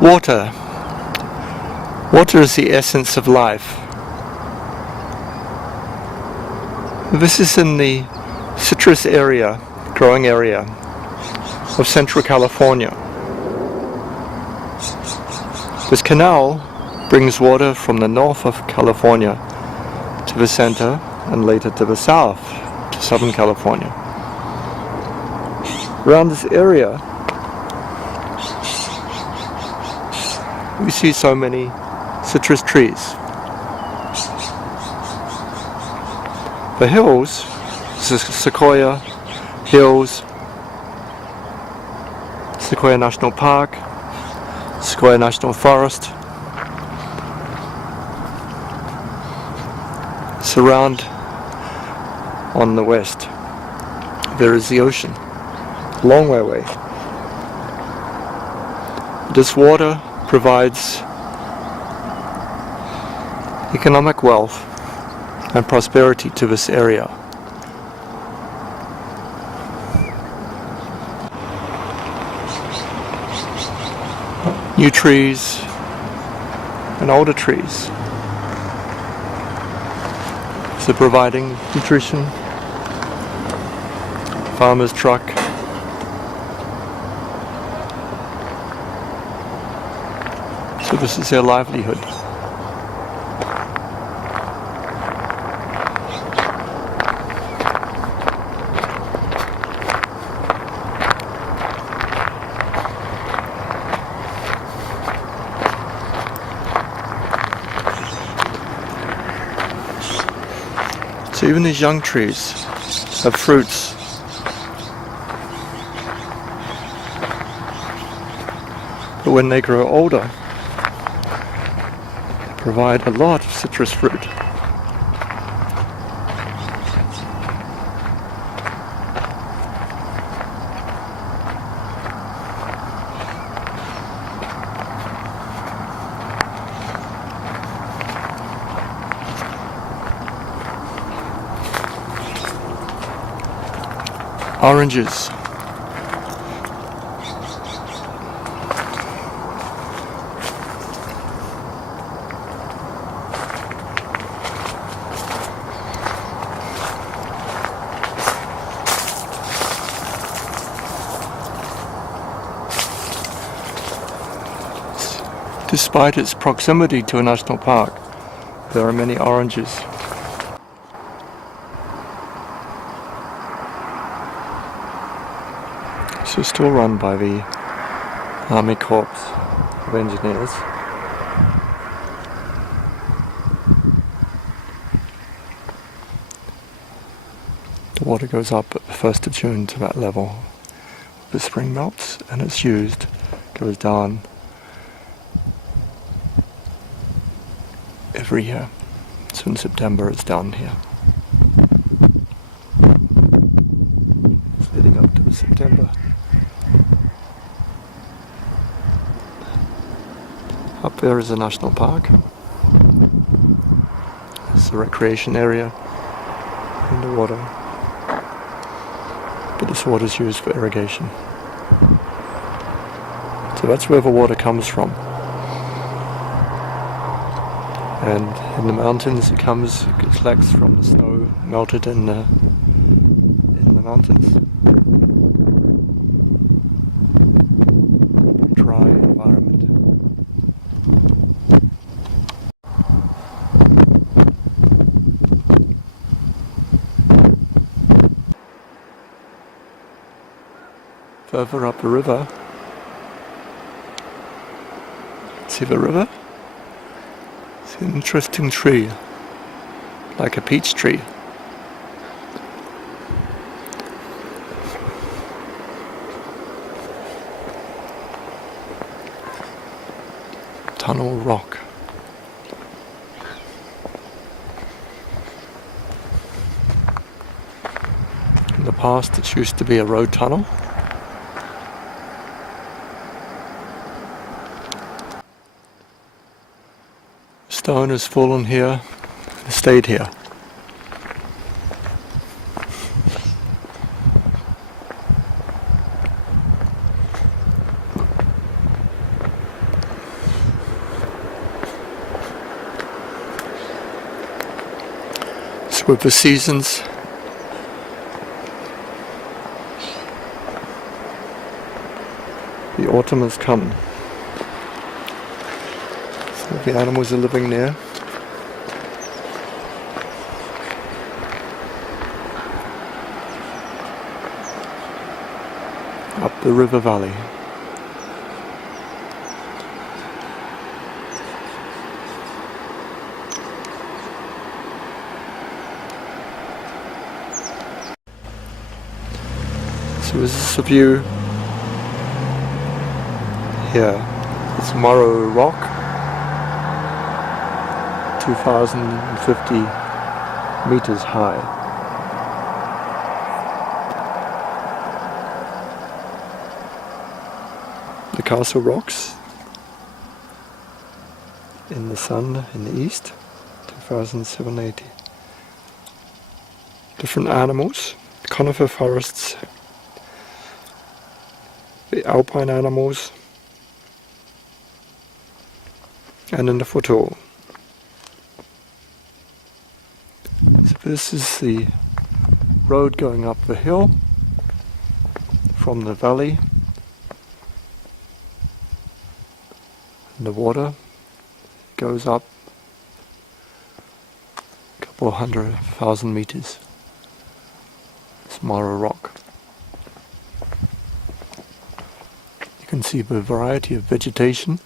Water. Water is the essence of life. This is in the citrus area, growing area of Central California. This canal brings water from the north of California to the center and later to the south, to Southern California. Around this area, we see so many citrus trees. The hills, Sequoia Hills, Sequoia National Park, Sequoia National Forest, surround on the west. There is the ocean, a long way away. This water provides economic wealth and prosperity to this area. New trees and older trees. So providing nutrition, farmer's truck, so this is their livelihood. So even these young trees have fruits. But when they grow older, they provide a lot of citrus fruit. Oranges. Despite its proximity to a national park, there are many oranges. So still run by the Army Corps of Engineers. The water goes up at the 1st of June to that level. The spring melts and it's used, goes down every year. So in September it's down here. It's leading up to September. Up there is a national park. It's a recreation area in the water. But this water is used for irrigation. So that's where the water comes from. And in the mountains it collects from the snow melted in the mountains. Dry environment. Further up the river, see the river? It's an interesting tree, like a peach tree. Tunnel rock. In the past it used to be a road tunnel. Stone has fallen here and stayed here. with the seasons. The autumn has come. So the animals are living there. Up the river valley. So this is the view here. It's Meadow Rock, 2,050 meters high. The Castle Rocks in the sun in the east, 2,780. Different animals, conifer forests, the alpine animals, and in the foothill. So this is the road going up the hill from the valley, and the water goes up a couple 100,000 meters. It's Meadow Rock. You can see the variety of vegetation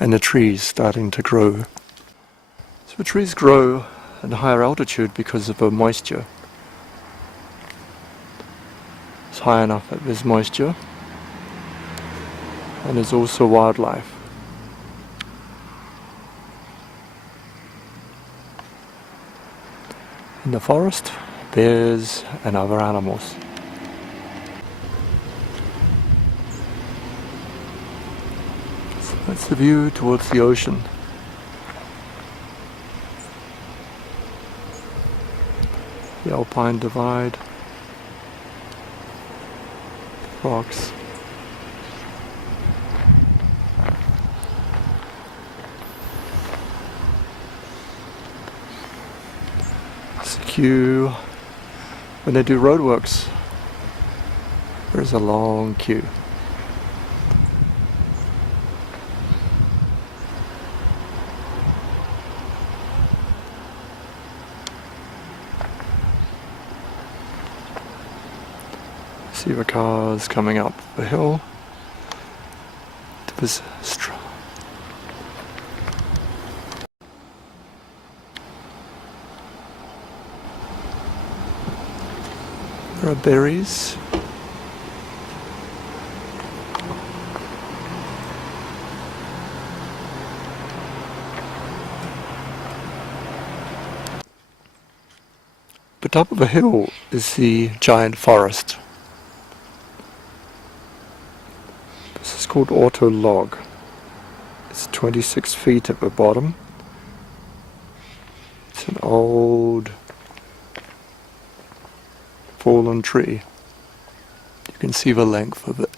and the trees starting to grow. So the trees grow at higher altitude because of the moisture. It's high enough that there's moisture, and there's also wildlife. In the forest, bears and other animals. That's the view towards the ocean. The Alpine Divide, rocks. It's a queue. When they do roadworks, there's a long queue. See the cars coming up the hill to this there are berries. The top of the hill is the giant forest. This is called Auto Log. It's 26 feet at the bottom. It's an old fallen tree. You can see the length of it.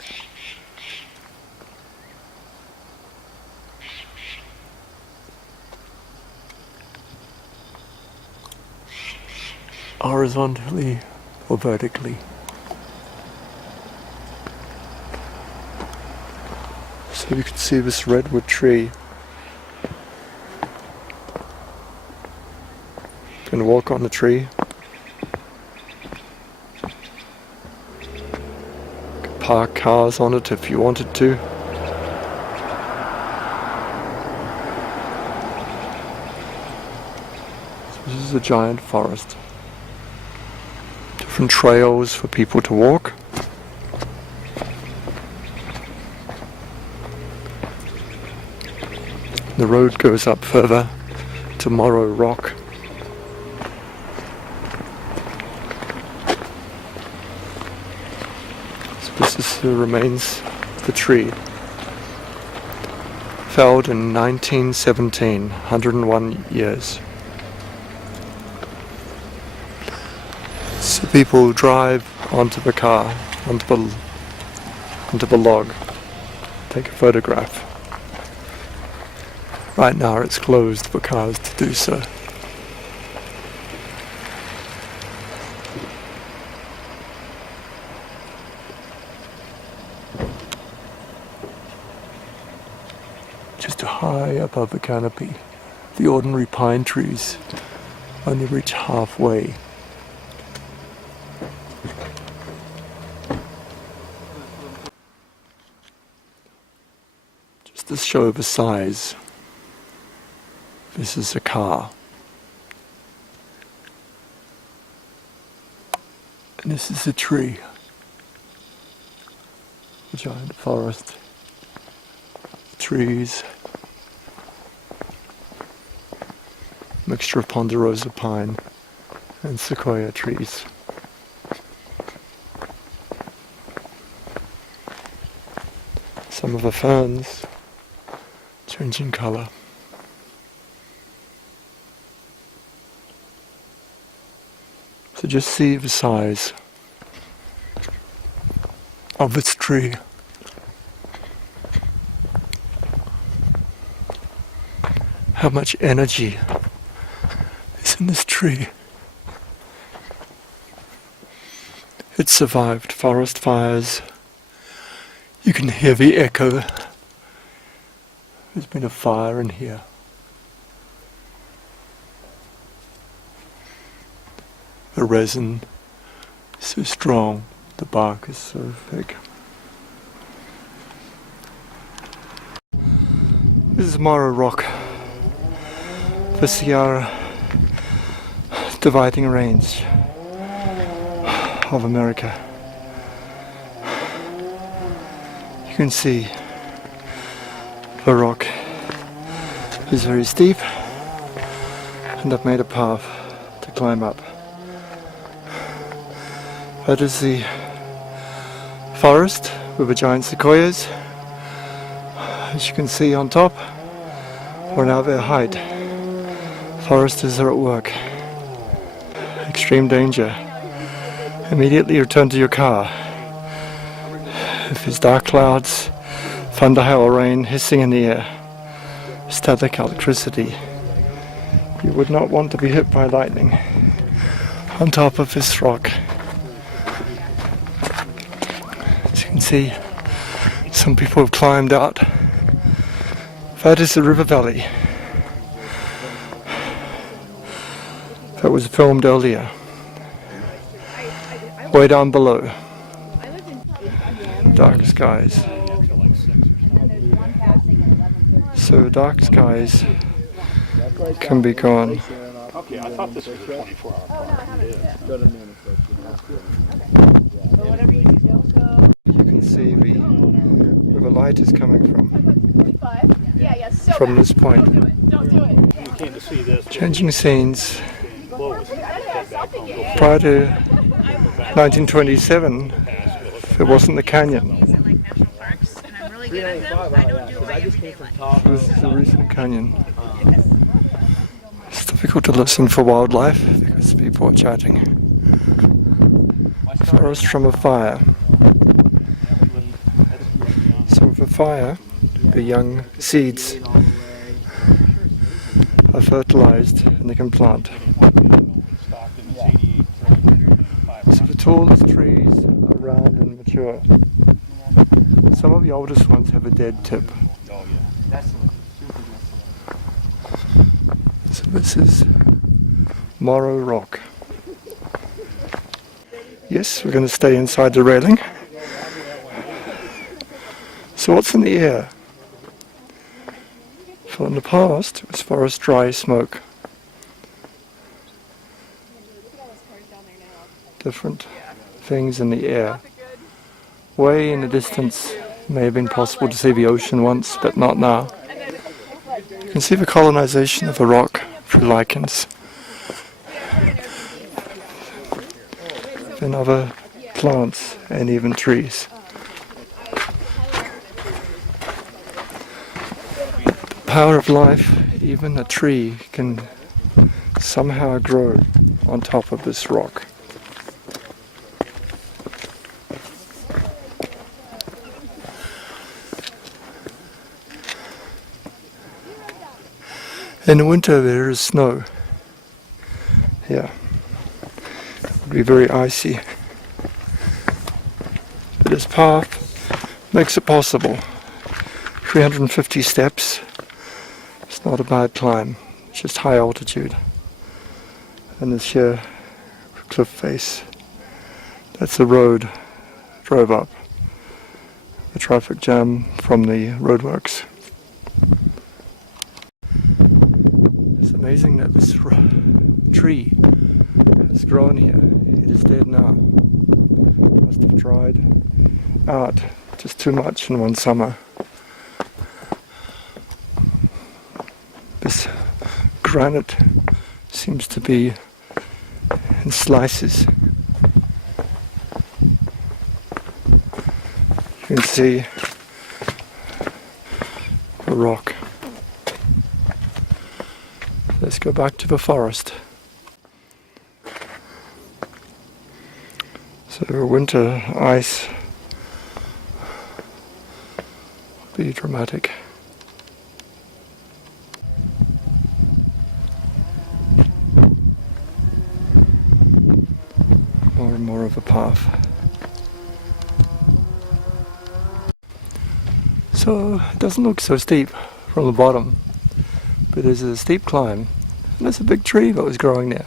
Horizontally or vertically. So you can see this redwood tree. You can walk on the tree. You can park cars on it if you wanted to. So this is a giant forest. Different trails for people to walk. The road goes up further to Meadow Rock. So this is the remains of the tree. Felled in 1917, 101 years. So people drive onto the car, onto the log, take a photograph. Right now it's closed for cars to do so. just high above the canopy. The ordinary pine trees only reach halfway. Just to show the size, this is a car. And this is a tree. A giant forest. Trees. Mixture of ponderosa pine and sequoia trees. Some of the ferns changing colour. So just see the size of this tree. How much energy is in this tree. It survived forest fires. You can hear the echo. There's been a fire in here. The resin is so strong, the bark is so thick. This is Morrow Rock, the Sierra dividing range of America. You can see the rock is very steep, and I've made a path to climb up. That is the forest with the giant sequoias. As you can see on top, we're now at their height. Foresters are at work. Extreme danger. Immediately return to your car. If there's dark clouds, thunder, hail, or rain hissing in the air, static electricity, you would not want to be hit by lightning on top of this rock. As you can see, some people have climbed out. That is the river valley that was filmed earlier. Way down below. Dark skies. So dark skies can be gone. Okay, I thought this was a 24-hour park. You can see where the light is coming from. From this point. You came to see this. Changing scenes. Prior to 1927, there wasn't the canyon. This is a recent canyon. It's difficult to listen for wildlife because people are chatting. Forest from a fire. So with a fire, the young seeds are fertilized and they can plant. So the tallest trees are round and mature. Some of the oldest ones have a dead tip. So this is Morrow Rock. Yes, we're going to stay inside the railing. So what's in the air? For in the past, it was forest dry smoke. Different things in the air. Way in the distance, it may have been possible to see the ocean once, but not now. You can see the colonization of the rock through lichens. And other plants and even trees. The power of life, even a tree can somehow grow on top of this rock. In the winter there is snow. Yeah. It would be very icy. But this path makes it possible. 350 steps It's not a bad climb, it's just high altitude. And this here cliff face, that's the road drove up. The traffic jam from the roadworks. It's amazing that this tree has grown here. It is dead now. Must have dried out just too much in one summer. This granite seems to be in slices. You can see the rock. Let's go back to the forest. So winter ice will be dramatic. More and more of a path. So it doesn't look so steep from the bottom, but there's a steep climb, and there's a big tree that was growing there.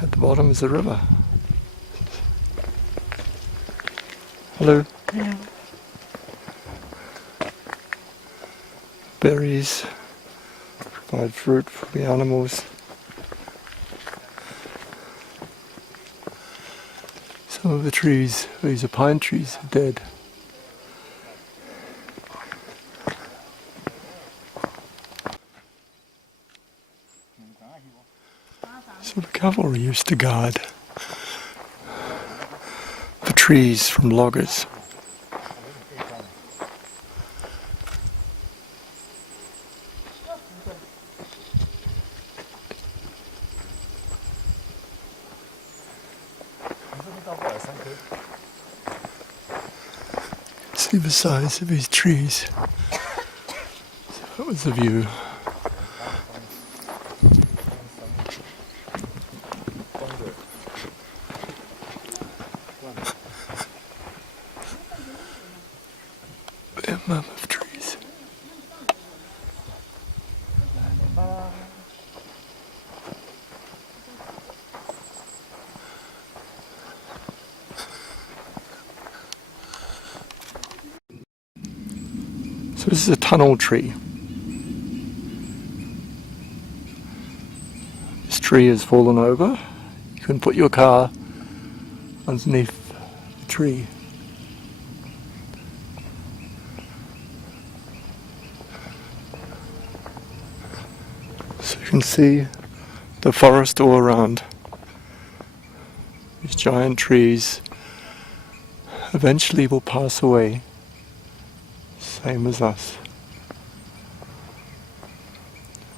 At the bottom is the river. Hello. Hello. Berries provide fruit for the animals. Some of the trees, these are pine trees, are dead. So the cavalry used to guard the trees from loggers. See the size of these trees. So that was the view. They're mammoth trees. So this is a tunnel tree. This tree has fallen over. You can put your car underneath the tree. So you can see the forest all around. These giant trees eventually will pass away. Same as us.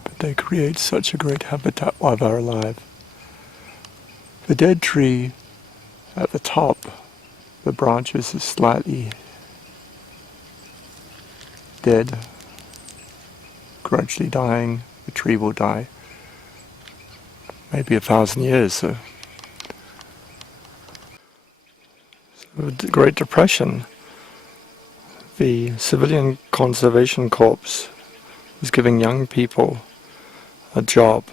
But they create such a great habitat while they're alive. The dead tree at the top, the branches are slightly dead, gradually dying. The tree will die. Maybe 1,000 years. So the Great Depression, the Civilian Conservation Corps was giving young people a job.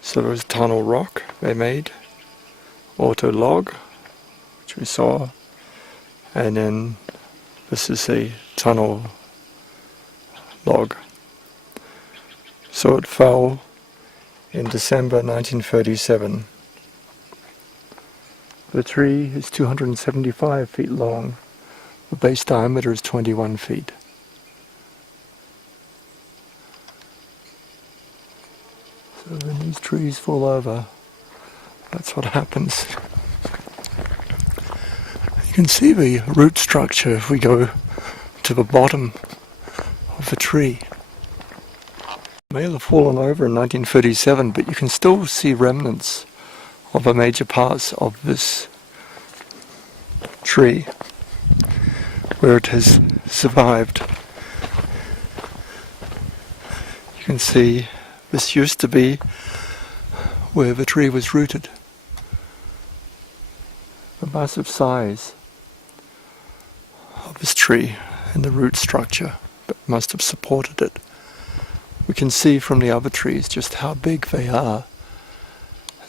So there was tunnel rock they made, auto log, which we saw, and then this is a tunnel log. So it fell in December 1937. The tree is 275 feet long. The base diameter is 21 feet. So when these trees fall over, that's what happens. You can see the root structure if we go to the bottom of the tree. It may have fallen over in 1937, but you can still see remnants of the major parts of this tree where it has survived. You can see this used to be where the tree was rooted. The massive size of this tree and the root structure that must have supported it. We can see from the other trees just how big they are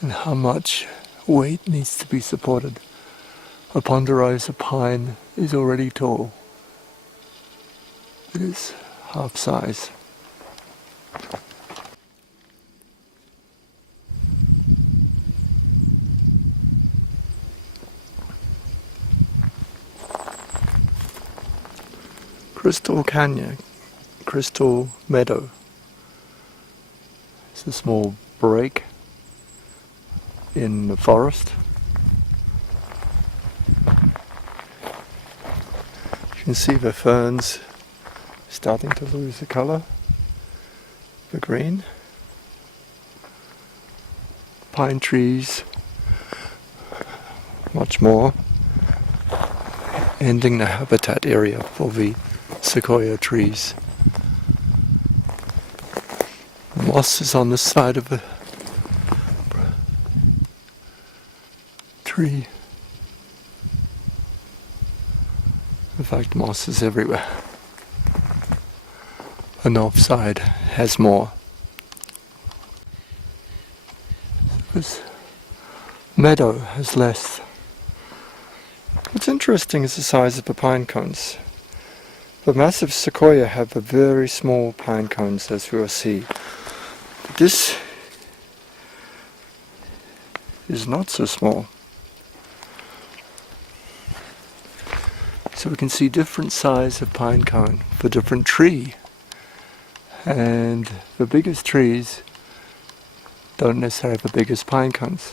and how much weight needs to be supported. A ponderosa pine is already tall. It is half size. Crystal Canyon, Crystal Meadow. It's a small break in the forest. You can see the ferns starting to lose the colour, the green. Pine trees, much more, ending the habitat area for the Sequoia trees. Moss is on the side of the tree. In fact, moss is everywhere. The north side has more. This meadow has less. What's interesting is the size of the pine cones. The massive sequoia have the very small pine cones, as we will see. But this is not so small. So we can see different size of pine cone for different tree. And the biggest trees don't necessarily have the biggest pine cones.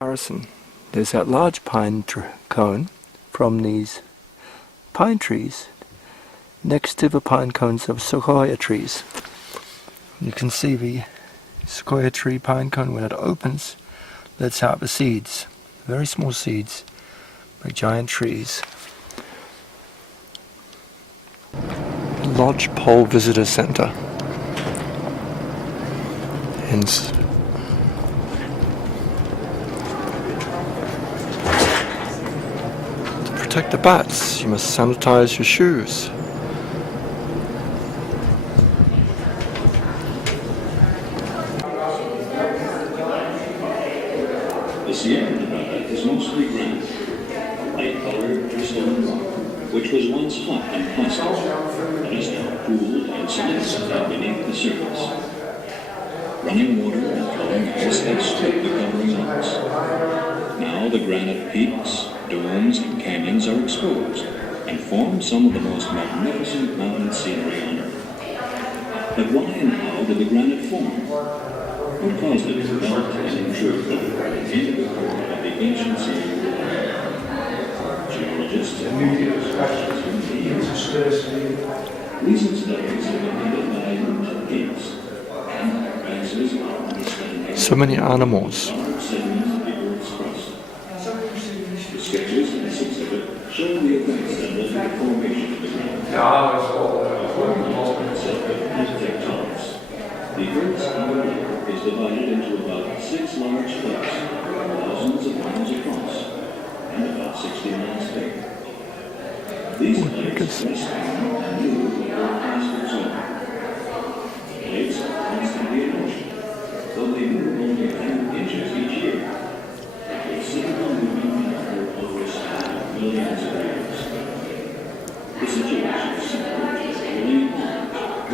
Comparison. There's that large pine cone from these pine trees next to the pine cones of sequoia trees. You can see the sequoia tree pine cone when it opens lets out the seeds, very small seeds, like giant trees. Lodgepole Visitor Center. Hence to protect the bats, you must sanitize your shoes. The Sierra Nevada is mostly granite, light-colored crystalline rock, which was once hot and plastic, and is now cooled and solidified beneath the surface. Running water and flowing ice have stripped the covering rocks. Now the granite peaks, domes, and canyons are exposed and form some of the most magnificent mountain scenery on Earth. But why and how did the granite form? What caused it to melt and intrude into the core of the ancient city of the world? Geologists and recent studies have identified root gates and advances in understanding So many animals. sediments of the Earth's crust. The sketches in this exhibit show the events that led to the formation of the granite. According to experts at tectonics, the Earth's outer layer is divided into about 6 large plates, thousands of miles across, and about 60 miles thick. These plates rest on and move the whole plastic zone. The plates are constantly in motion, though they move only a few inches each year. With cyclical movement over a span of millions of years. The situation is similar to the alien pond,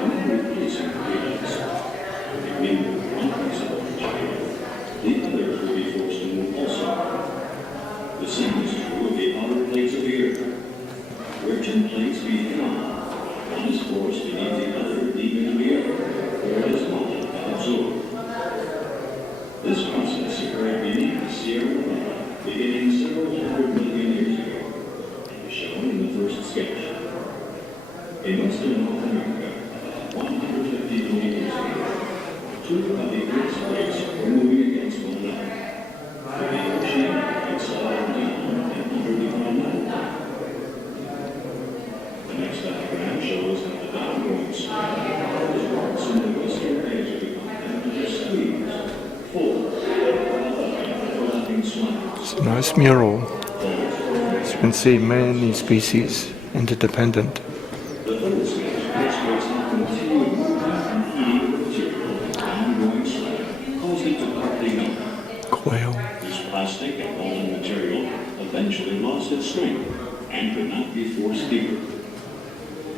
and then replacing the plates. If we move one piece of the material, the others will be forced to move also. The same is true of the outer plates of the Earth. Where 2 plates meet in one is forced beneath the other deep into the earth, where it is molded and absorbed. This process occurred beneath the Sierra Nevada beginning several hundred million years ago, and is shown in the first sketch. In western North America, about 150 million years ago, 2 of the Earth's plates were moving against one another. The oceanic sliding down and under the continental. The next diagram shows that the downgoing slide is rocks in the western edge of the continent are squeezed, full, of overlapping slides. It's a nice mural. you can see, many species interdependent. The photo sketch illustrates how continued movement and heating of material on an ongoing slab caused it to partly melt. Quail. This plastic and molten material eventually lost its strength and could not be forced deeper.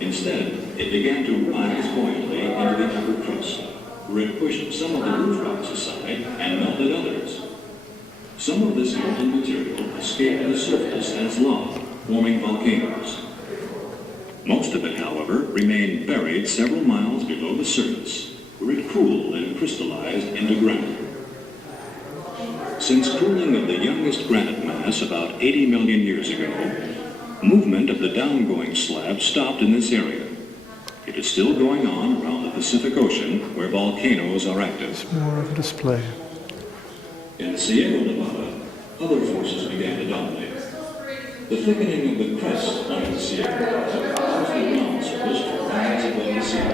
Instead, it began to rise buoyantly into the upper crust, where it pushed some of the roof rocks aside and melted others. Some of this molten material escaped to the surface as lava, forming volcanoes. Most of it, however, remained buried several miles below the surface, where it cooled and crystallized into granite. Since cooling of the youngest granite mass about 80 million years ago, movement of the downgoing slab stopped in this area. It is still going on around the Pacific Ocean, where volcanoes are active. It's more of a display. In the Sierra Nevada, other forces began to dominate. The thickening of the crest under the Sierra Nevada caused the ground surface to rise above the sea.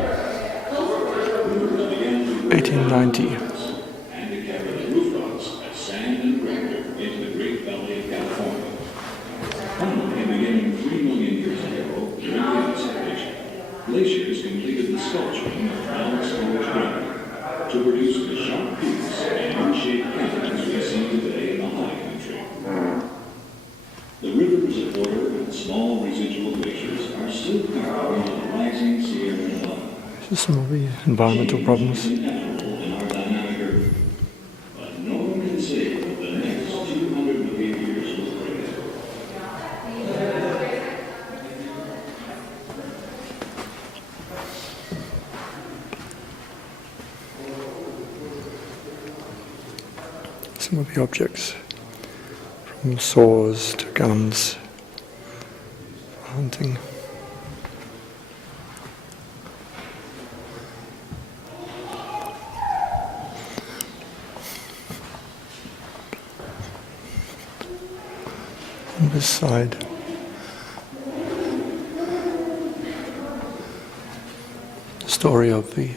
Rivers began to 1890. and to carry the roof rocks as sand and gravel into the Great Valley of California. Finally, beginning 3 million years ago, during the ice age, glaciers completed the sculpturing of now-exposed granite to produce the sharp peaks and U-shaped canyons we see today in the high country. The rivers of water and small residual glaciers are still carved into the rising Sierra Nevada. Just some of the environmental problems. Change is inevitable in our dynamic Earth, but no one can say what the next 208 years will bring. Some of the objects, from saws to guns, hunting. On this side, the story of the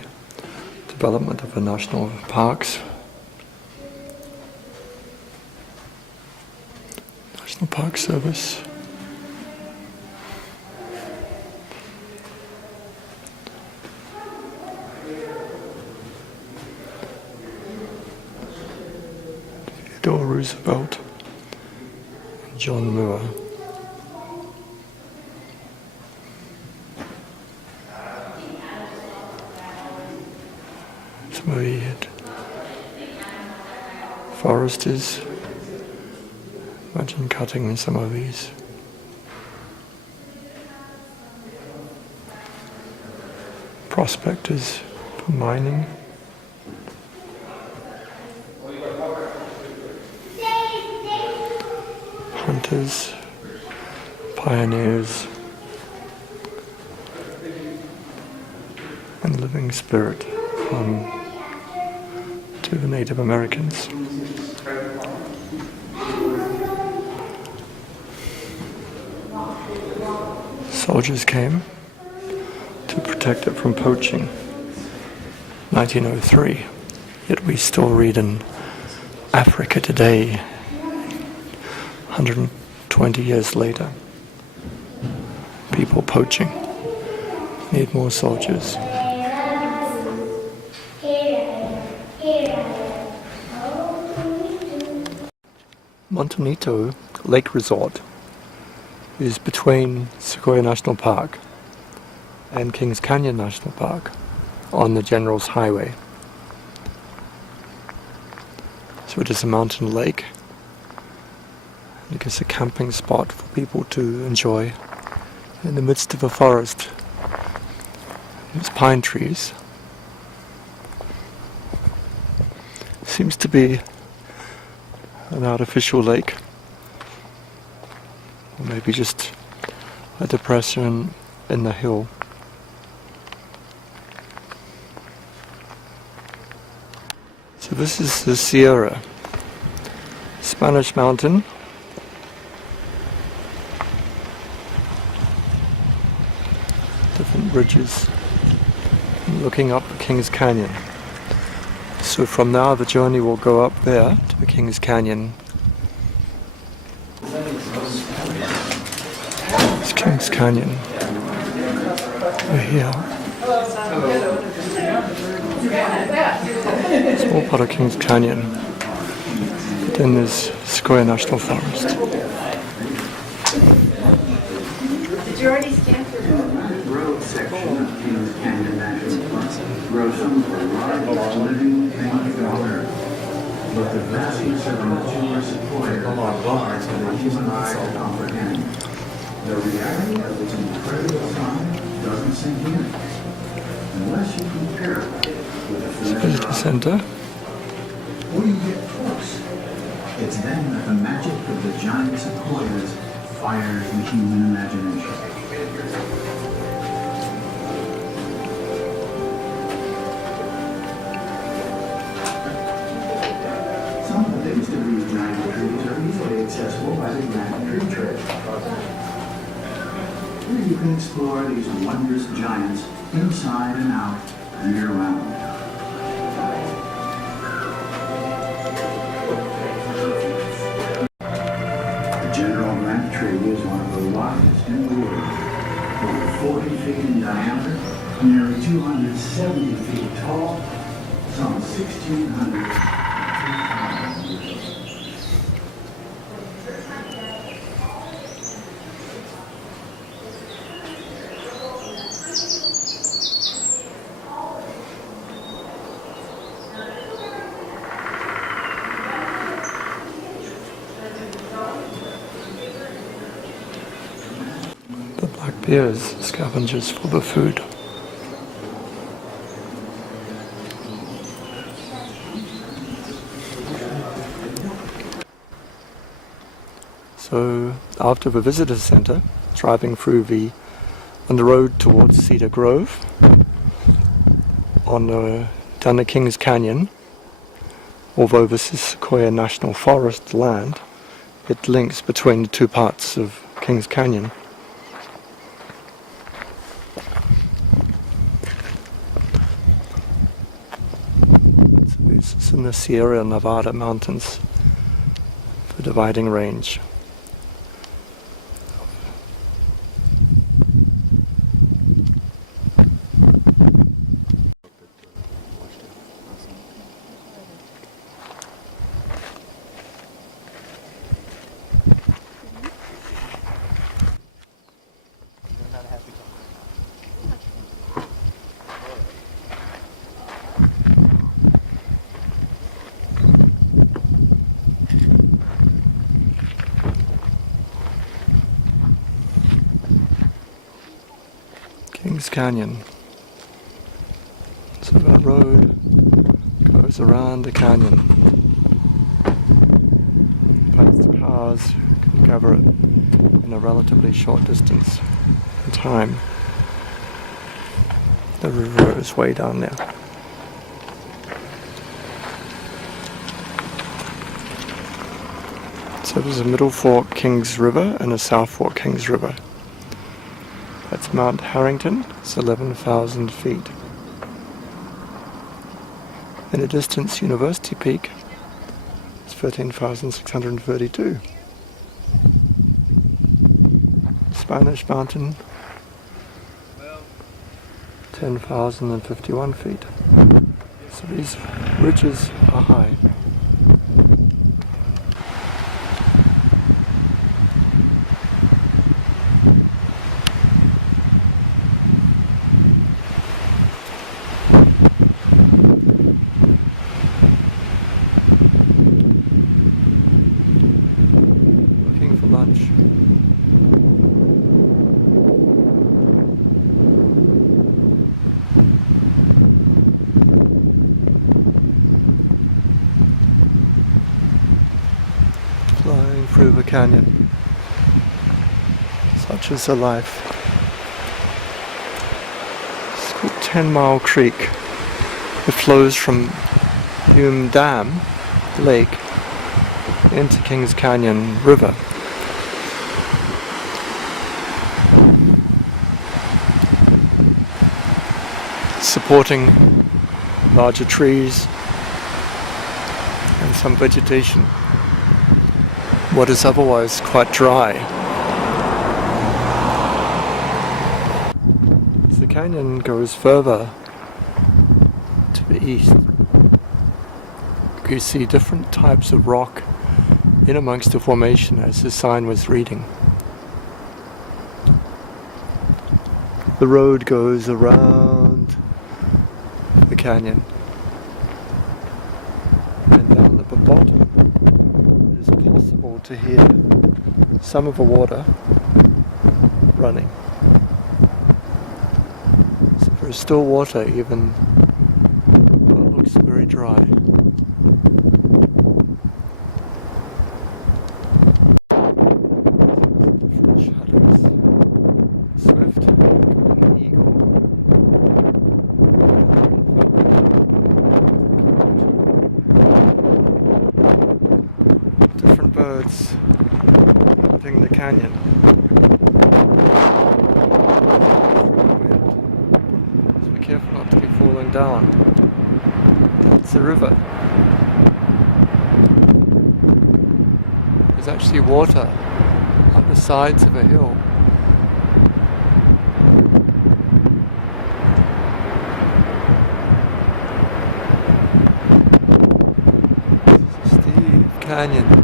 development of the national parks. National Park Service. Theodore Roosevelt and John Muir. Some of the foresters. Imagine cutting some of these. Prospectors for mining. Hunters, pioneers, and living spirit to the Native Americans. Soldiers came to protect it from poaching. 1903. Yet we still read in Africa today, 120 years later, people poaching. Need more soldiers. Montanito Lake Resort is between Sequoia National Park and Kings Canyon National Park on the General's Highway. So it is a mountain lake. I guess a camping spot for people to enjoy in the midst of a forest. There's pine trees. Seems to be an artificial lake, or maybe just a depression in the hill. So this is the Sierra, Spanish Mountain. Different ridges, looking up Kings Canyon. So from now the journey will go up there to the Kings Canyon It's Kings Canyon. We're here. Small part of Kings Canyon. Then there's Sequoia National Forest. Did you already stand for Road section of Kings Canyon National Forest grows some of the largest living things on Earth. But the vastness of the mature sequoia are large for the human eye to comprehend. The reality of its incredible size doesn't sink in unless you compare it with the Visitor Center. When you get close, it's then that the magic of the giant sequoias fires the human imagination. Some of the biggest of these giant trees are easily accessible by the Grand Tree Trail. Here you can explore these wondrous giants inside and out year-round. The General Grant tree is one of the largest in the world. Over 40 feet in diameter, nearly 270 feet tall, some 1,600 years old. The black bears, scavengers for the food. So after the visitor center, driving through on the road towards Cedar Grove, down the Kings Canyon, although this is Sequoia National Forest land, it links between the two parts of Kings Canyon. So this is in the Sierra Nevada mountains, the dividing range. Kings Canyon. So that road goes around the canyon. Both cars can cover it in a relatively short distance in time. The river is way down there. So there's a Middle Fork Kings River and a South Fork Kings River. That's Mount Harrington, it's 11,000 feet. In the distance, University Peak, it's 13,632. Spanish Mountain, 10,051 feet. So these ridges are high. Lunch. Flying through the canyon. Such is the life. It's called 10 Mile Creek. It flows from Hume Dam Lake into Kings Canyon River. Supporting larger trees and some vegetation. what is otherwise quite dry. As the canyon goes further to the east, you see different types of rock in amongst the formation as the sign was reading. The road goes around the canyon, and down at the bottom it is possible to hear some of the water running. So there is still water even though it looks very dry. Birds inhabiting the canyon. So be careful not to be falling down. That's the river. There's actually water on the sides of a hill. This is a steep canyon.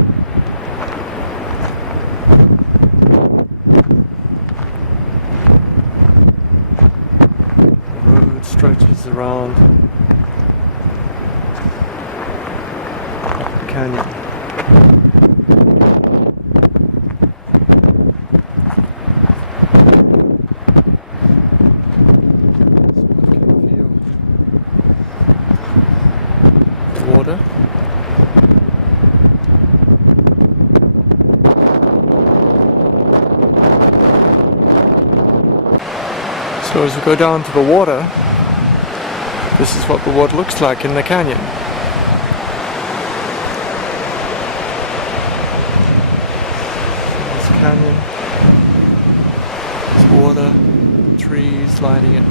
Stretches around the canyon. So one can feel the water. So as we go down to the water, this is what the water looks like in the canyon. This canyon, there's water, trees lining it.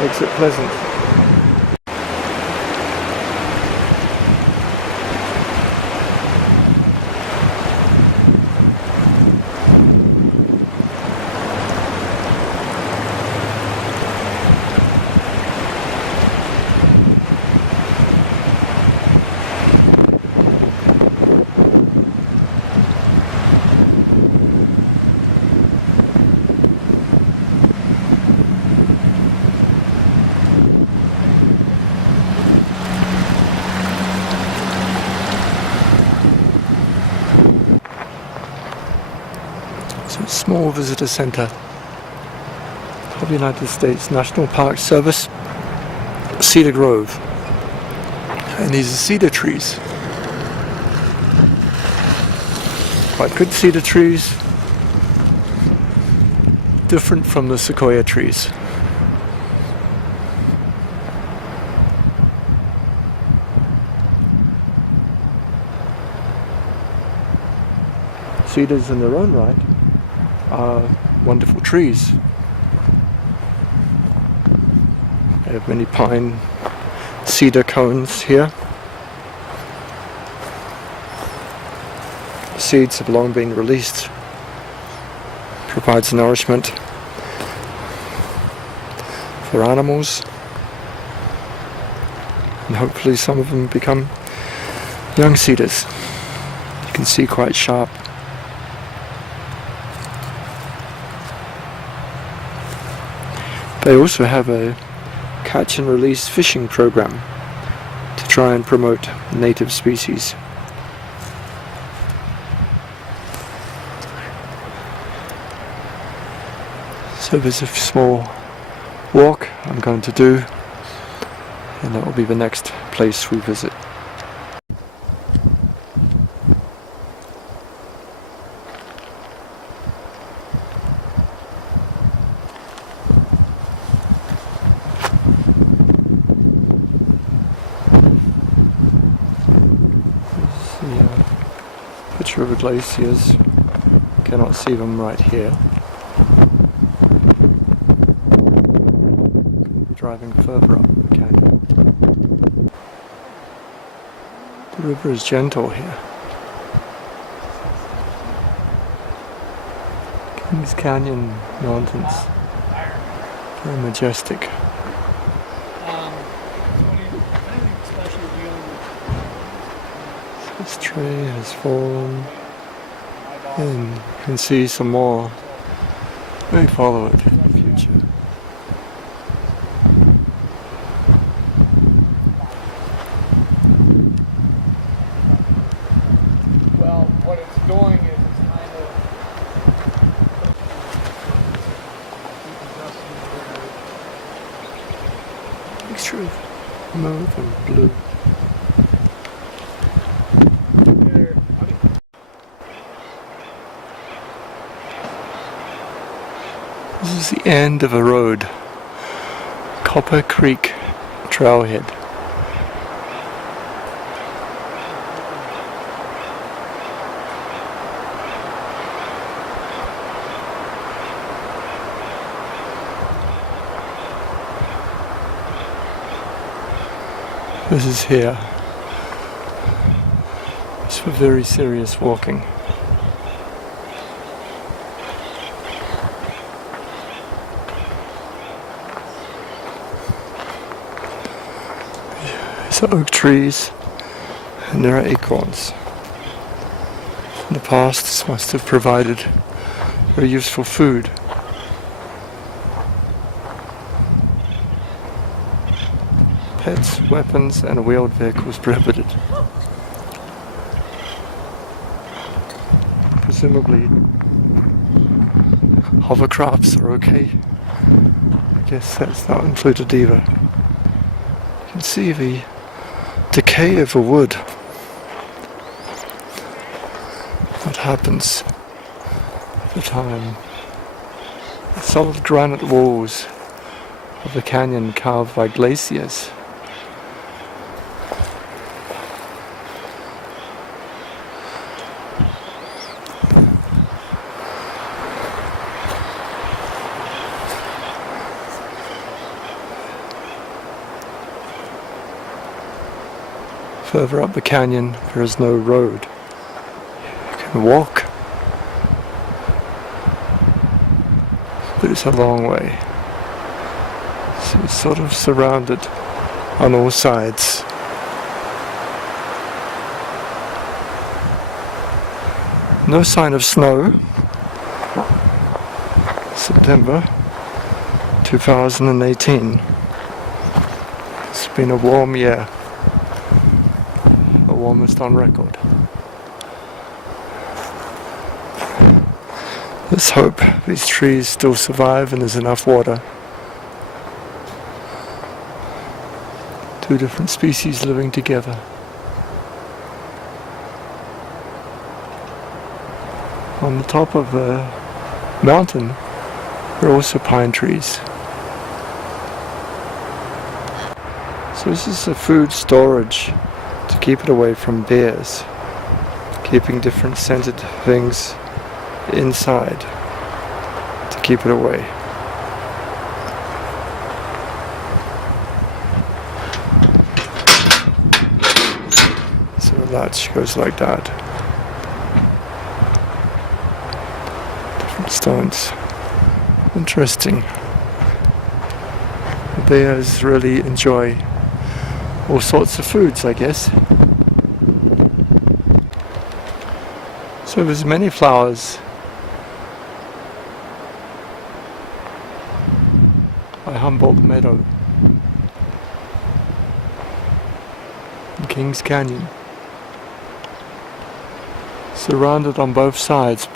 Makes it pleasant. Small visitor center of the United States National Park Service, Cedar Grove, and these are cedar trees. Quite good cedar trees, different from the Sequoia trees. Cedars in their own right are wonderful trees. I have many pine cedar cones here. The seeds have long been released. Provides nourishment for animals, and hopefully some of them become young cedars. You can see quite sharp. They also have a catch and release fishing program to try and promote native species. So there's a small walk I'm going to do, and that will be the next place we visit. Picture of the glaciers. Cannot see them right here. Driving further up the canyon. The river is gentle here. These canyon mountains, very majestic. This tree has fallen, and you can see some more. May follow it in the future. Well, what it's doing is it's kind of Mixture of mauve and blue. This is the end of a road. Culpa Creek Trailhead. This is here. It's for very serious walking. These are oak trees, and there are acorns. In the past, this must have provided very useful food. Pets, weapons, and wheeled vehicles prohibited. Presumably, hovercrafts are okay. I guess that's not included either. You can see the decay of a wood. What happens over time? The solid granite walls of the canyon carved by glaciers. Further up the canyon, there is no road. You can walk, but it's a long way. So it's sort of surrounded on all sides. No sign of snow. September 2018. It's been a warm year. Warmest on record. Let's hope these trees still survive and there's enough water. Two different species living together. On the top of the mountain there are also pine trees. So this is a food storage to keep it away from bears, keeping different scented things inside to keep it away. So the latch goes like that. Different stones. Interesting. The bears really enjoy all sorts of foods, I guess. So there's many flowers by Humboldt Meadow in Kings Canyon. Surrounded on both sides.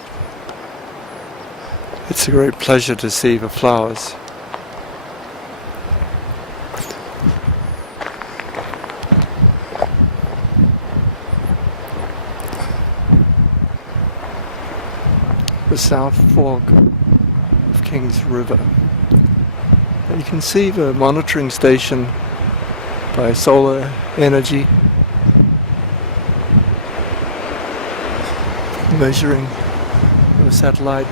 It's a great pleasure to see the flowers. The South Fork of Kings River. You can see the monitoring station by solar energy, measuring the satellite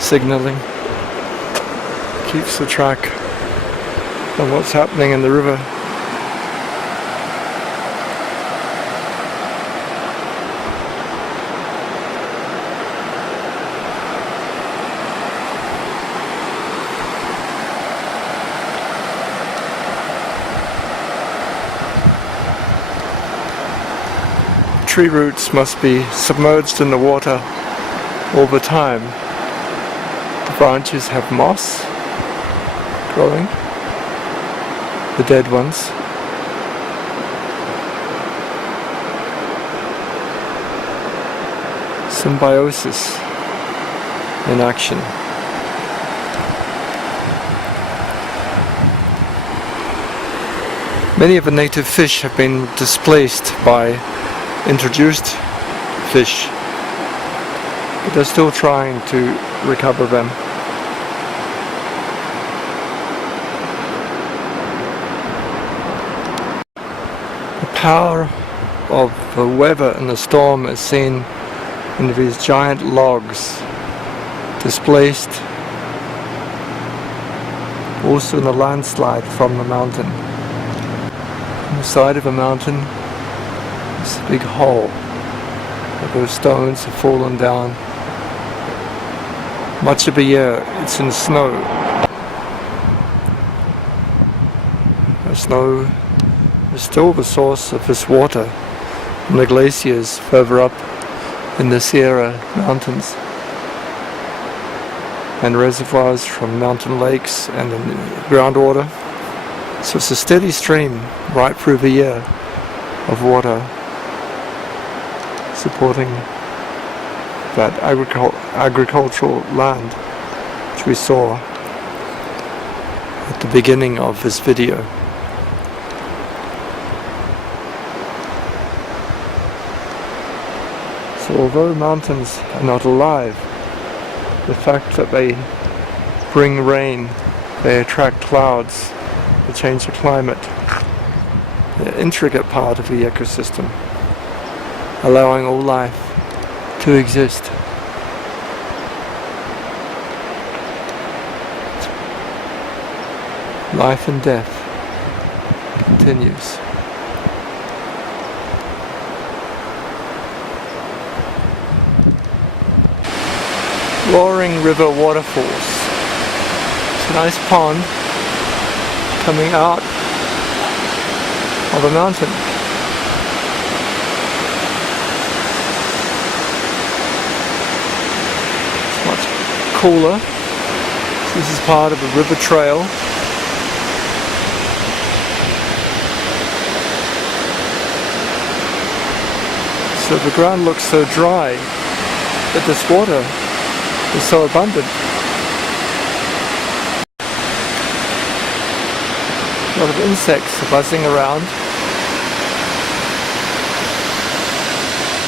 signaling, keeps the track of what's happening in the river. tree roots must be submerged in the water all the time. The branches have moss growing, the dead ones. Symbiosis in action. Many of the native fish have been displaced by introduced fish, but they're still trying to recover them. The power of the weather and the storm is seen in these giant logs displaced, also in the landslide from the mountain. On the side of a mountain is a big hole where those stones have fallen down. Much of the year it's in snow. The snow is still the source of this water from the glaciers further up in the Sierra Mountains, and reservoirs from mountain lakes and in groundwater. So it's a steady stream right through the year of water supporting that agricultural land which we saw at the beginning of this video. So although mountains are not alive, the fact that they bring rain, they attract clouds, they change the climate, they're an intricate part of the ecosystem, allowing all life to exist. Life and death continues. Roaring river waterfalls. It's a nice pond coming out of a mountain. It's much cooler. This is part of a river trail. So the ground looks so dry, but this water is so abundant. A lot of insects are buzzing around.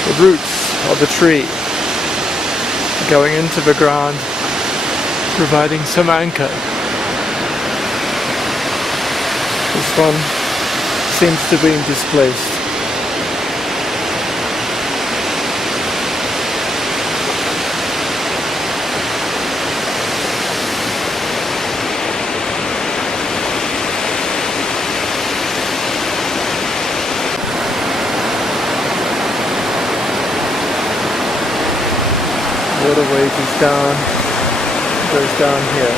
The roots of the tree are going into the ground, providing some anchor. This one seems to be displaced. Water waves down, goes down here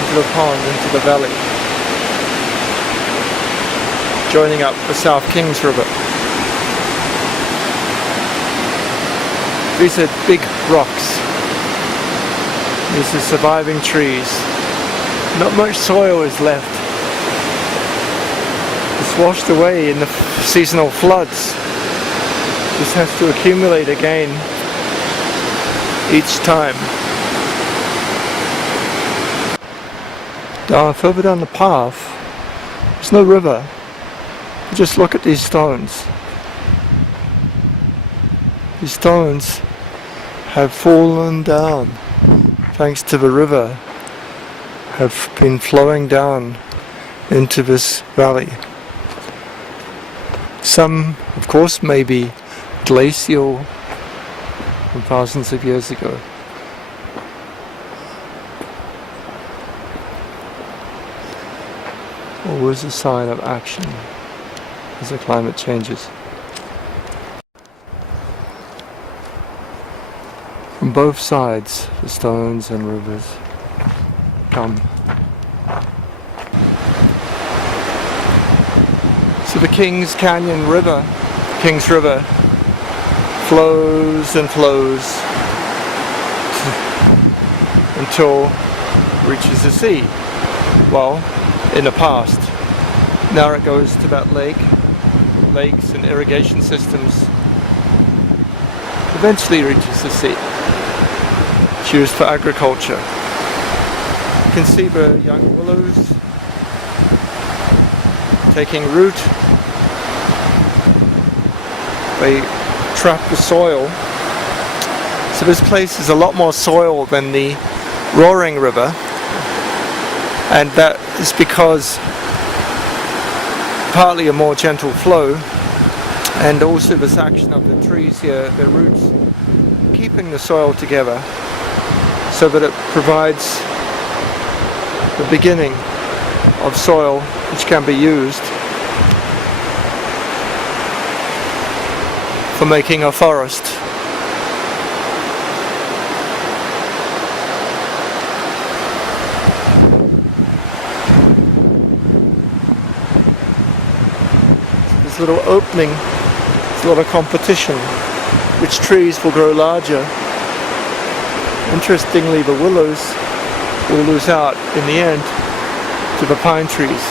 into the pond, into the valley, joining up the South Kings River. These are big rocks. These are surviving trees. Not much soil is left. It's washed away in the seasonal floods. This has to accumulate again each time. Further down the path, there's no river. Just look at these stones. These stones have fallen down thanks to the river, have been flowing down into this valley. Some, of course, may be glacial from thousands of years ago. Always a sign of action as the climate changes. From both sides, the stones and rivers come. So the Kings River flows and flows until it reaches the sea. Well, in the past. Now it goes to that lakes and irrigation systems. Eventually reaches the sea. It's used for agriculture. You can see the young willows taking root. They trap the soil. So this place is a lot more soil than the Roaring River, and that is because partly a more gentle flow, and also this action of the trees here, their roots keeping the soil together so that it provides the beginning of soil which can be used for making a forest. This little opening, there's a lot of competition. Which trees will grow larger? Interestingly, the willows will lose out in the end to the pine trees.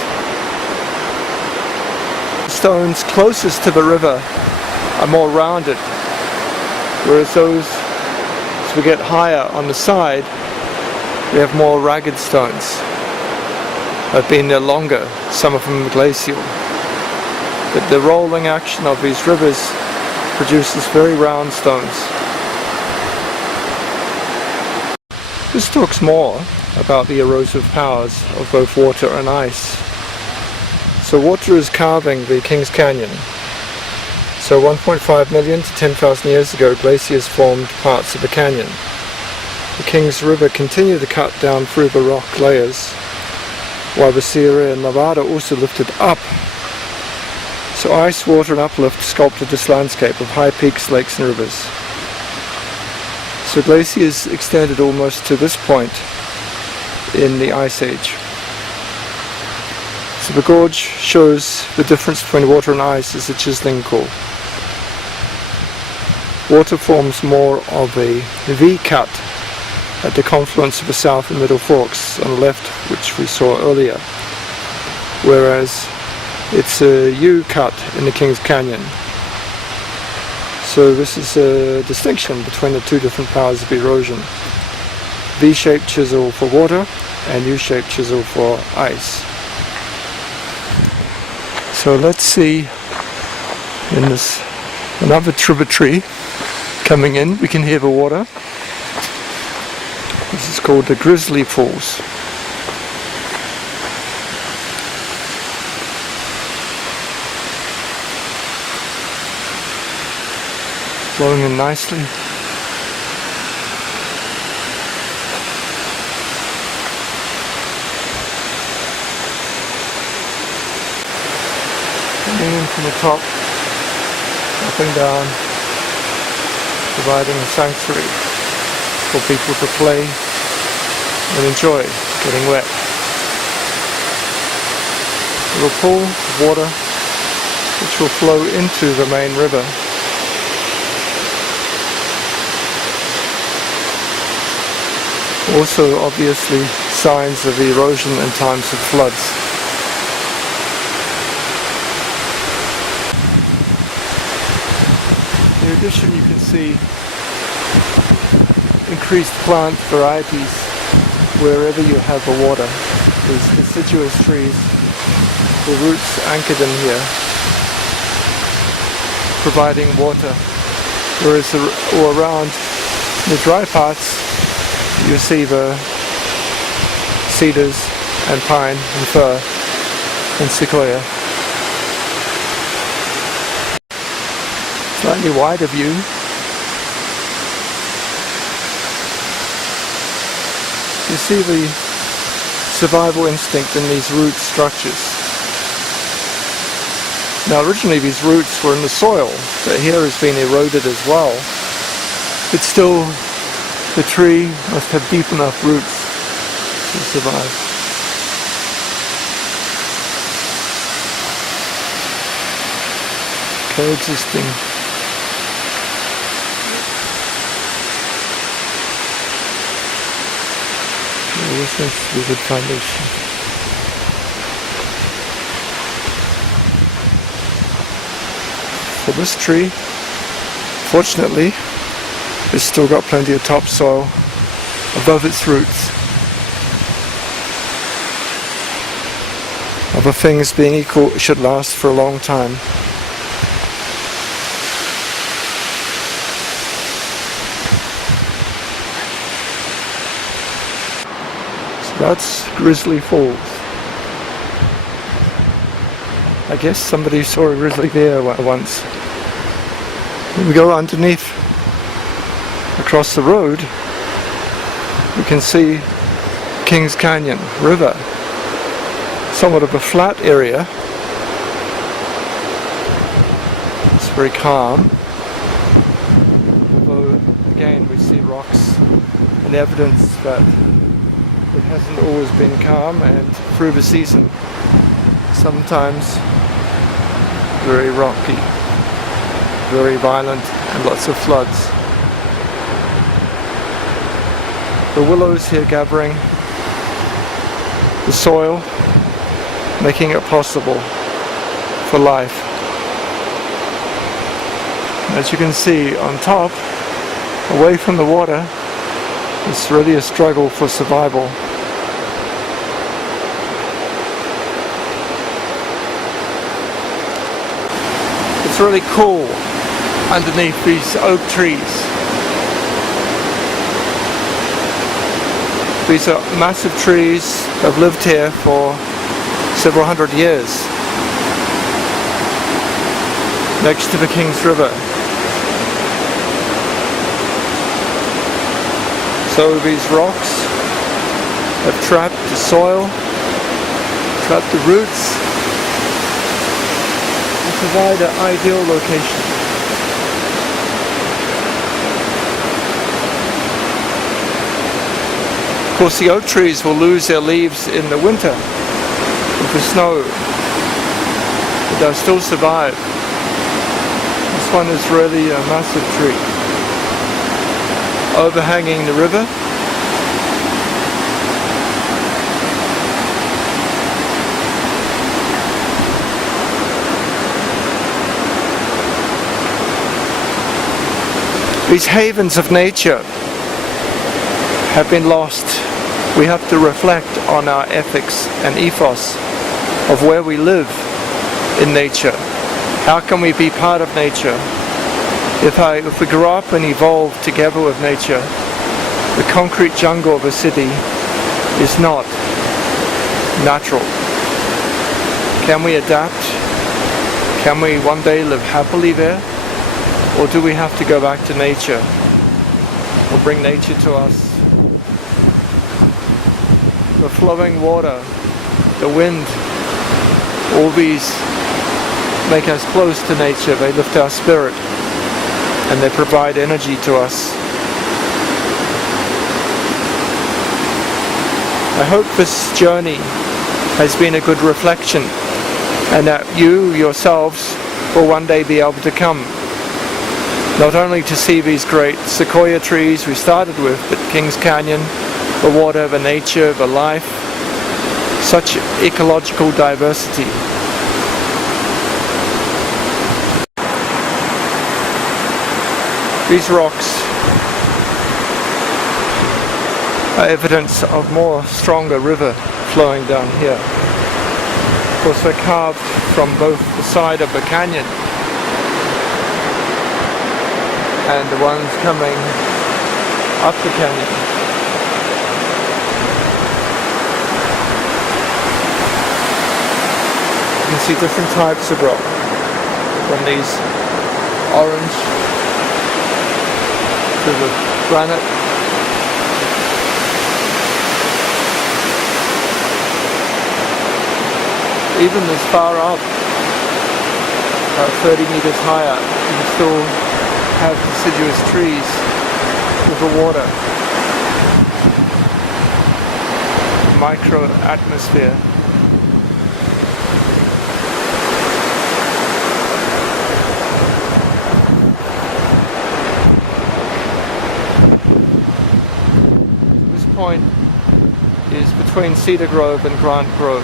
The stones closest to the river are more rounded, whereas those, as we get higher on the side, we have more ragged stones. They've been there longer, some of them glacial. But the rolling action of these rivers produces very round stones. This talks more about the erosive powers of both water and ice. So water is carving the Kings Canyon. So 1.5 million to 10,000 years ago, glaciers formed parts of the canyon. The Kings River continued to cut down through the rock layers, while the Sierra Nevada also lifted up. So ice, water and uplift sculpted this landscape of high peaks, lakes and rivers. So glaciers extended almost to this point in the Ice Age. So the gorge shows the difference between water and ice as a chiseling core. Water forms more of a V-cut at the confluence of the South and Middle Forks on the left, which we saw earlier, whereas it's a U-cut in the Kings Canyon. So this is a distinction between the two different powers of erosion. V-shaped chisel for water and U-shaped chisel for ice. So let's see, in this another tributary coming in, we can hear the water. This is called the Grizzly Falls. Flowing in nicely. Coming in from the top, up and down, providing a sanctuary for people to play and enjoy getting wet. A little pool of water which will flow into the main river. Also obviously signs of erosion in times of floods. In addition, you can see increased plant varieties wherever you have the water. These deciduous trees, the roots anchored in here, providing water, whereas around the dry parts you see the cedars and pine and fir and sequoia. Slightly wider view. You see the survival instinct in these root structures. Now originally these roots were in the soil, but here has been eroded as well. But still, the tree must have deep enough roots to survive. Coexisting. seems to be a good foundation. For this tree, fortunately, it's still got plenty of topsoil above its roots. Other things being equal, it should last for a long time. So that's Grizzly Falls. I guess somebody saw a grizzly there once. When we go underneath, across the road, we can see Kings Canyon River. Somewhat of a flat area. It's very calm. Although, again, we see rocks and evidence that it hasn't always been calm, and through the season, sometimes very rocky, very violent, and lots of floods. The willows here gathering the soil, making it possible for life. As you can see on top, away from the water, it's really a struggle for survival. It's really cool underneath these oak trees. These are massive trees that have lived here for several hundred years, next to the Kings River. So these rocks have trapped the soil, trapped the roots, and provide an ideal location. Of course, the oak trees will lose their leaves in the winter with the snow, but they'll still survive. This one is really a massive tree, overhanging the river. These havens of nature have been lost. We have to reflect on our ethics and ethos of where we live in nature. How can we be part of nature? If we grow up and evolve together with nature, the concrete jungle of a city is not natural. Can we adapt? Can we one day live happily there? Or do we have to go back to nature? Or bring nature to us? The flowing water, the wind, all these make us close to nature. They lift our spirit and they provide energy to us. I hope this journey has been a good reflection, and that you yourselves will one day be able to come, not only to see these great sequoia trees we started with, but Kings Canyon, the water, the nature, the life, such ecological diversity. These rocks are evidence of more stronger river flowing down here. Of course, they're carved from both the side of the canyon and the ones coming up the canyon. You can see different types of rock, from these orange to the granite. Even as far up, 30 meters higher, you can still have deciduous trees with the water. Micro atmosphere. At this point, is between Cedar Grove and Grant Grove.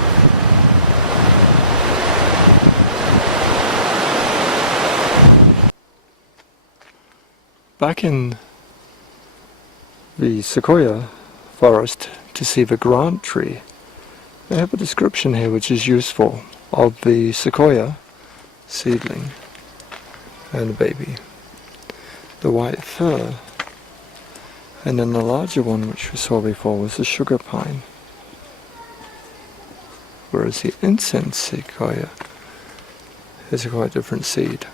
Back in the Sequoia forest to see the Grant tree, they have a description here which is useful of the Sequoia seedling and the baby, the white fir, and then the larger one which we saw before was the sugar pine, whereas the incense sequoia is a quite different seed.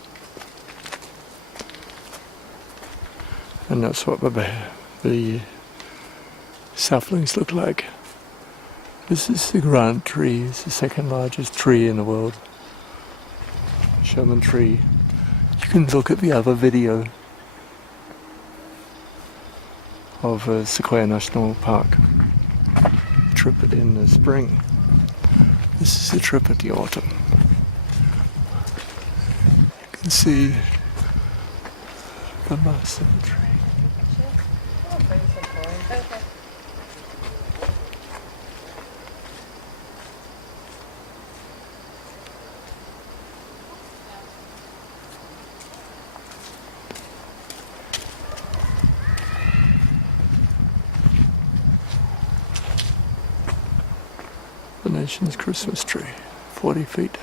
And that's what the saplings look like. This is the Grant tree. It's the second largest tree in the world. Sherman tree. You can look at the other video of Sequoia National Park. Trip in the spring. This is the trip at the autumn. You can see the mass of the tree. The nation's Christmas tree, 40 feet.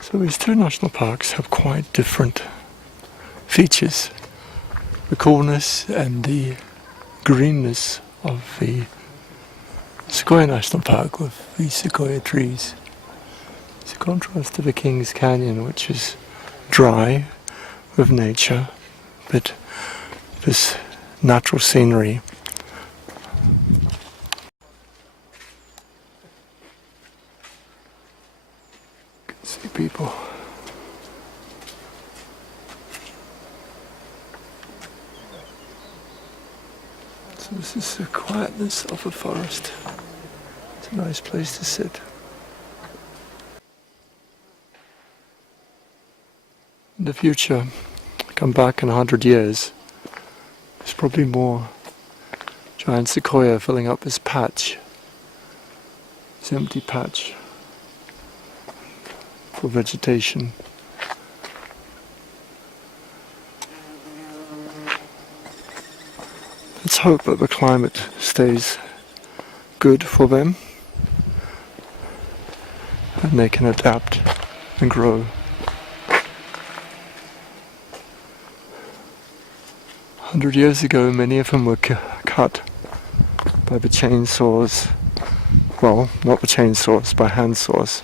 So these two national parks have quite different features. The coolness and the greenness of the Sequoia National Park with the sequoia trees. It's a contrast to the Kings Canyon, which is dry with nature, but this natural scenery. You can see people. So this is the quietness of a forest. It's a nice place to sit. In the future, come back in 100 years, there's probably more giant sequoia filling up this patch, this empty patch for vegetation. Let's hope that the climate stays good for them and they can adapt and grow. 100 years ago, many of them were cut by the chainsaws. Well, not the chainsaws, by hand saws.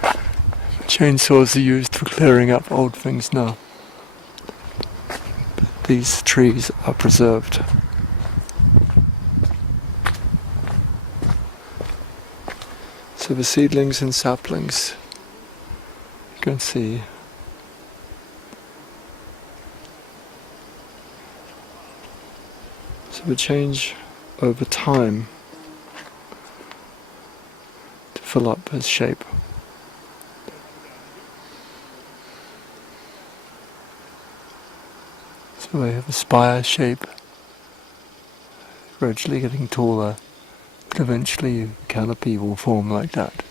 The chainsaws are used for clearing up old things now. But these trees are preserved. So the seedlings and saplings, you can see. So the change over time to fill up his shape. So they have a spire shape, gradually getting taller, but eventually the canopy will form like that.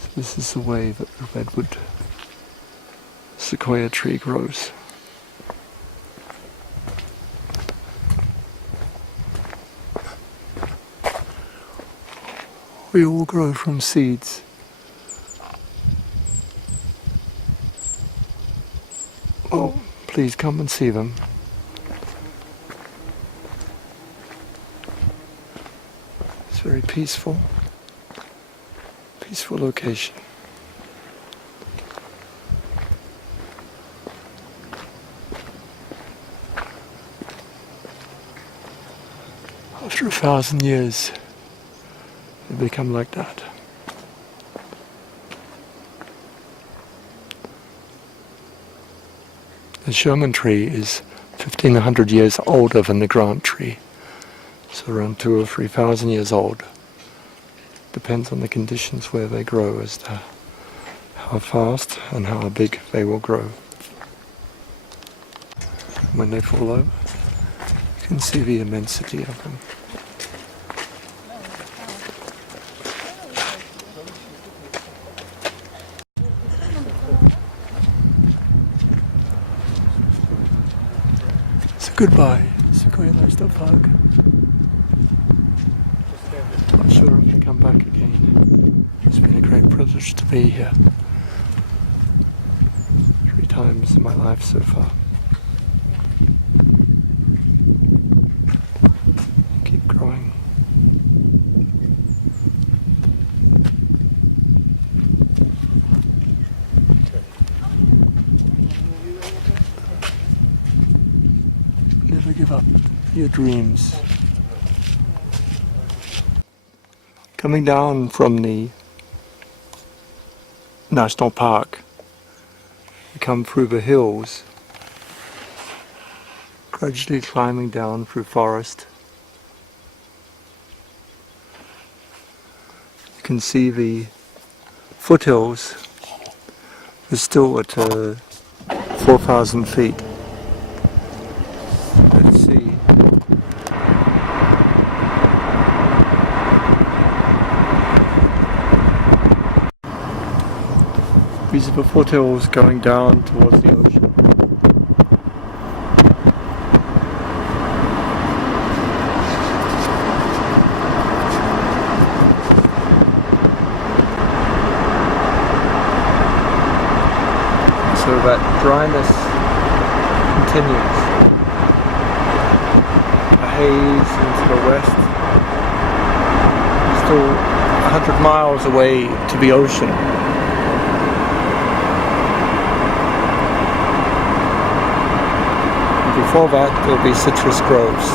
So this is the way that the redwood sequoia tree grows. We all grow from seeds. Oh, please come and see them. It's very peaceful location. After 1,000 years, they become like that. The Sherman tree is 1,500 years older than the Grant tree. So around 2,000 or 3,000 years old. Depends on the conditions where they grow as to how fast and how big they will grow. When they fall over, you can see the immensity of them. So goodbye, Sequoia National Park. Not sure if I come back again. It's been a great privilege to be here. 3 times in my life so far. Keep growing. Never give up your dreams. Coming down from the national park, we come through the hills, gradually climbing down through forest. You can see the foothills are still at 4,000 feet. Let's see. These are the foothills going down towards the ocean. So that dryness continues. A haze into the west. Still 100 miles away to the ocean. Before that, there'll be citrus groves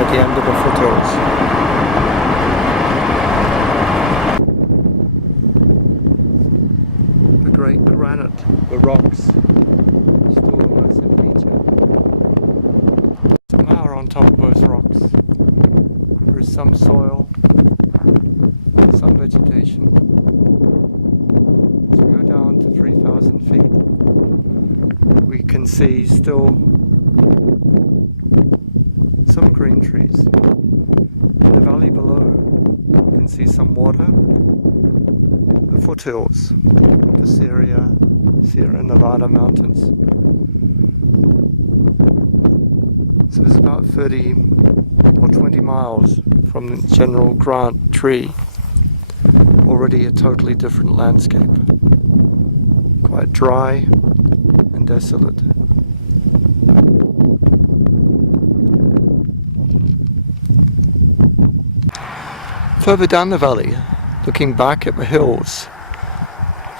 at the end of the foothills. The great granite, the rocks, still a massive feature. Somehow on top of those rocks, there is some soil, some vegetation. As we go down to 3,000 feet, we can see still some green trees. In the valley below, you can see some water. The foothills of the Sierra Nevada mountains. So it's about 30 or 20 miles from the General Grant tree. Already a totally different landscape. Quite dry and desolate. Further down the valley, looking back at the hills,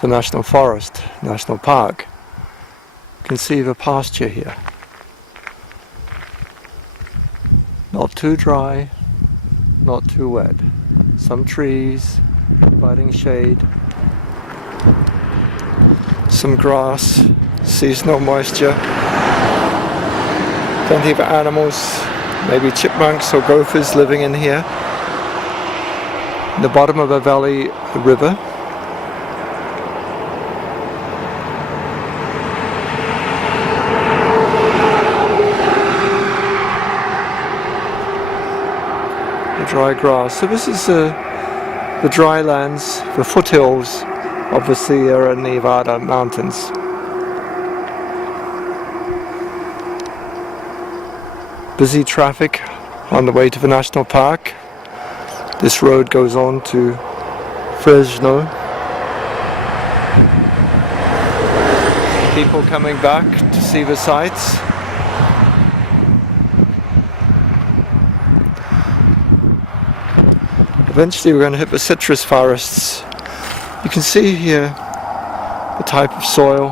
the National Forest, National Park, you can see the pasture here. Not too dry, not too wet. Some trees providing shade, some grass, seasonal moisture, plenty of animals, maybe chipmunks or gophers living in here. In the bottom of the valley, a river. The dry grass. So this is the dry lands, the foothills of the Sierra Nevada mountains. Busy traffic on the way to the national park. This road goes on to Fresno. People coming back to see the sights. Eventually we're going to hit the citrus forests. You can see here the type of soil.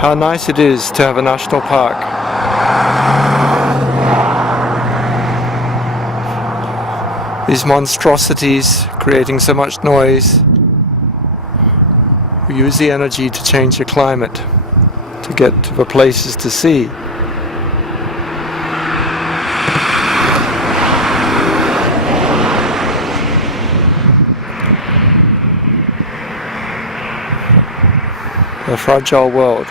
How nice it is to have a national park. These monstrosities creating so much noise. We use the energy to change the climate, to get to the places to see. A fragile world.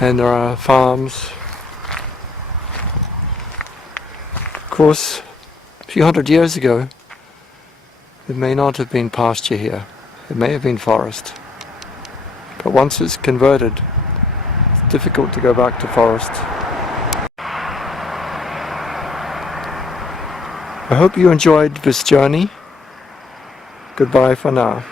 And there are farms. Of course, a few hundred years ago, it may not have been pasture here. It may have been forest. But once it's converted, it's difficult to go back to forest. I hope you enjoyed this journey. Goodbye for now.